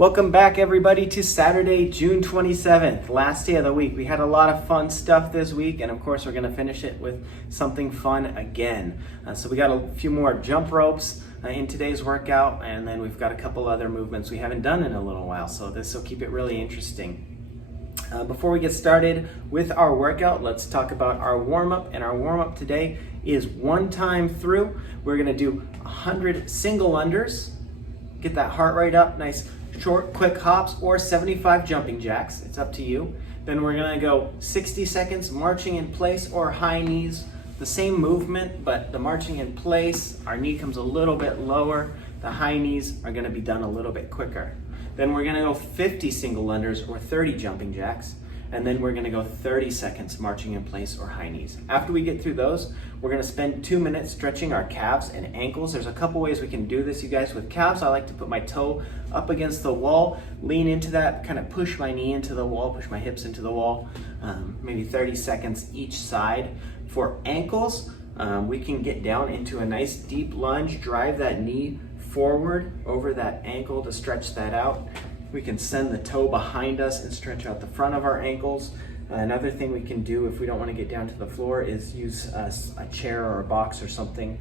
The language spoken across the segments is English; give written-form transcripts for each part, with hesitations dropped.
Welcome back everybody to Saturday, June 27th, last day of the week. We had a lot of fun stuff this week, and of course we're gonna finish it with something fun again. So we got a few more jump ropes in today's workout, and then we've got a couple other movements we haven't done in a little while, so this will keep it really interesting. Before we get started with our workout, let's talk about our warm-up, and our warm-up today is one time through. We're gonna do 100 single unders, get that heart rate up, nice short, quick hops, or 75 jumping jacks. It's up to you. Then we're gonna go 60 seconds marching in place or high knees. The same movement, but the marching in place, our knee comes a little bit lower. The high knees are gonna be done a little bit quicker. Then we're gonna go 50 single unders or 30 jumping jacks. And then we're gonna go 30 seconds marching in place or high knees. After we get through those, we're gonna spend 2 minutes stretching our calves and ankles. There's a couple ways we can do this, you guys. With calves, I like to put my toe up against the wall, lean into that, kind of push my knee into the wall, push my hips into the wall, maybe 30 seconds each side. For ankles, we can get down into a nice deep lunge, drive that knee forward over that ankle to stretch that out. We can send the toe behind us and stretch out the front of our ankles. Another thing we can do if we don't want to get down to the floor is use a chair or a box or something,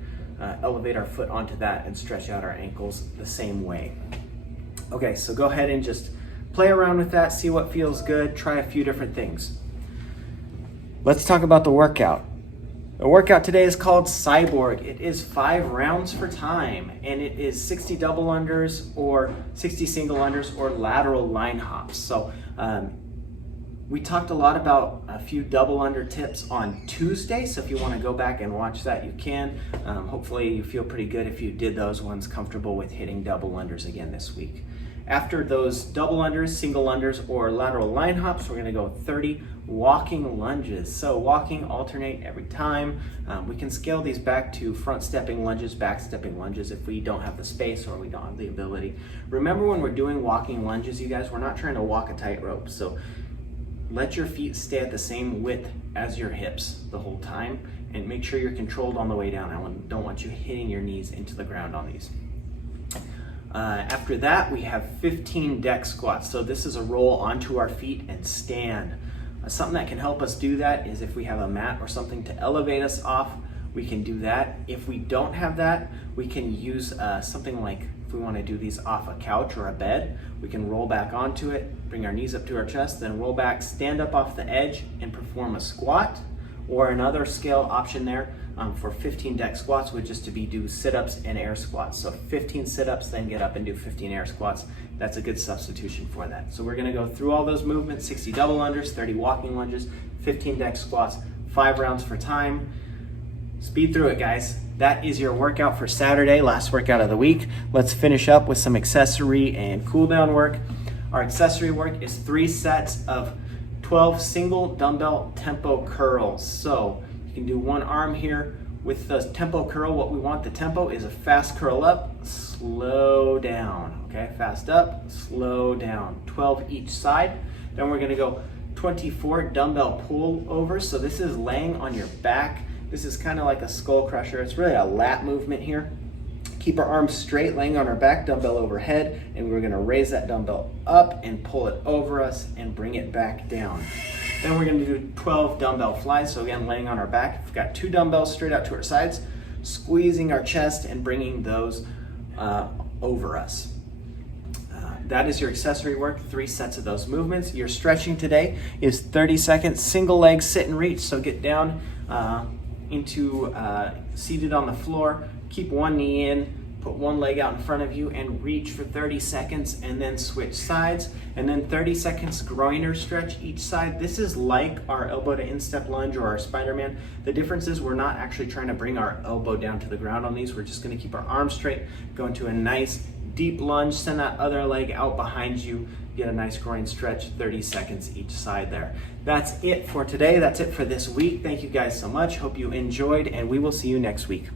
elevate our foot onto that and stretch out our ankles the same way. Okay, so go ahead and just play around with that, see what feels good, try a few different things. Let's talk about the workout. The workout today is called Cyborg. It is 5 rounds for time, and it is 60 double unders or 60 single unders or lateral line hops. So we talked a lot about a few double under tips on Tuesday, so if you want to go back and watch that, you can. Hopefully you feel pretty good if you did those ones, comfortable with hitting double unders again this week. After those double unders, single unders, or lateral line hops, we're gonna go 30 walking lunges. So walking, alternate every time. We can scale these back to front stepping lunges, back stepping lunges if we don't have the space or we don't have the ability. Remember, when we're doing walking lunges, you guys, we're not trying to walk a tightrope. So let your feet stay at the same width as your hips the whole time, and make sure you're controlled on the way down. I don't want you hitting your knees into the ground on these. After that, we have 15 deck squats. So this is a roll onto our feet and stand. Something that can help us do that is if we have a mat or something to elevate us off, we can do that. If we don't have that, we can use something like, if we want to do these off a couch or a bed, we can roll back onto it, bring our knees up to our chest, then roll back, stand up off the edge and perform a squat. Or another scale option there for 15 deck squats would just to be do sit-ups and air squats. So 15 sit-ups, then get up and do 15 air squats. That's a good substitution for that. So we're gonna go through all those movements: 60 double unders, 30 walking lunges, 15 deck squats, 5 rounds for time. Speed through it, guys. That is your workout for Saturday, last workout of the week. Let's finish up with some accessory and cool down work. Our accessory work is 3 sets of 12 single dumbbell tempo curls. So you can do one arm here with the tempo curl. What we want the tempo is a fast curl up, slow down. Okay, fast up, slow down. 12 each side. Then we're gonna go 24 dumbbell pullovers. So this is laying on your back. This is kind of like a skull crusher. It's really a lat movement here. Keep our arms straight, laying on our back, dumbbell overhead, and we're gonna raise that dumbbell up and pull it over us and bring it back down. Then we're gonna do 12 dumbbell flies. So again, laying on our back, we've got 2 dumbbells straight out to our sides, squeezing our chest and bringing those over us. That is your accessory work, 3 sets of those movements. Your stretching today is 30 seconds, single leg sit and reach. So get down into seated on the floor, keep one knee in, put one leg out in front of you and reach for 30 seconds and then switch sides. And then 30 seconds Groiner stretch each side. This is like our elbow to instep lunge or our Spider-Man. The difference is we're not actually trying to bring our elbow down to the ground on these. We're just gonna keep our arms straight, go into a nice deep lunge, send that other leg out behind you, get a nice groin stretch, 30 seconds each side there. That's it for today. That's it for this week. Thank you guys so much. Hope you enjoyed, and we will see you next week.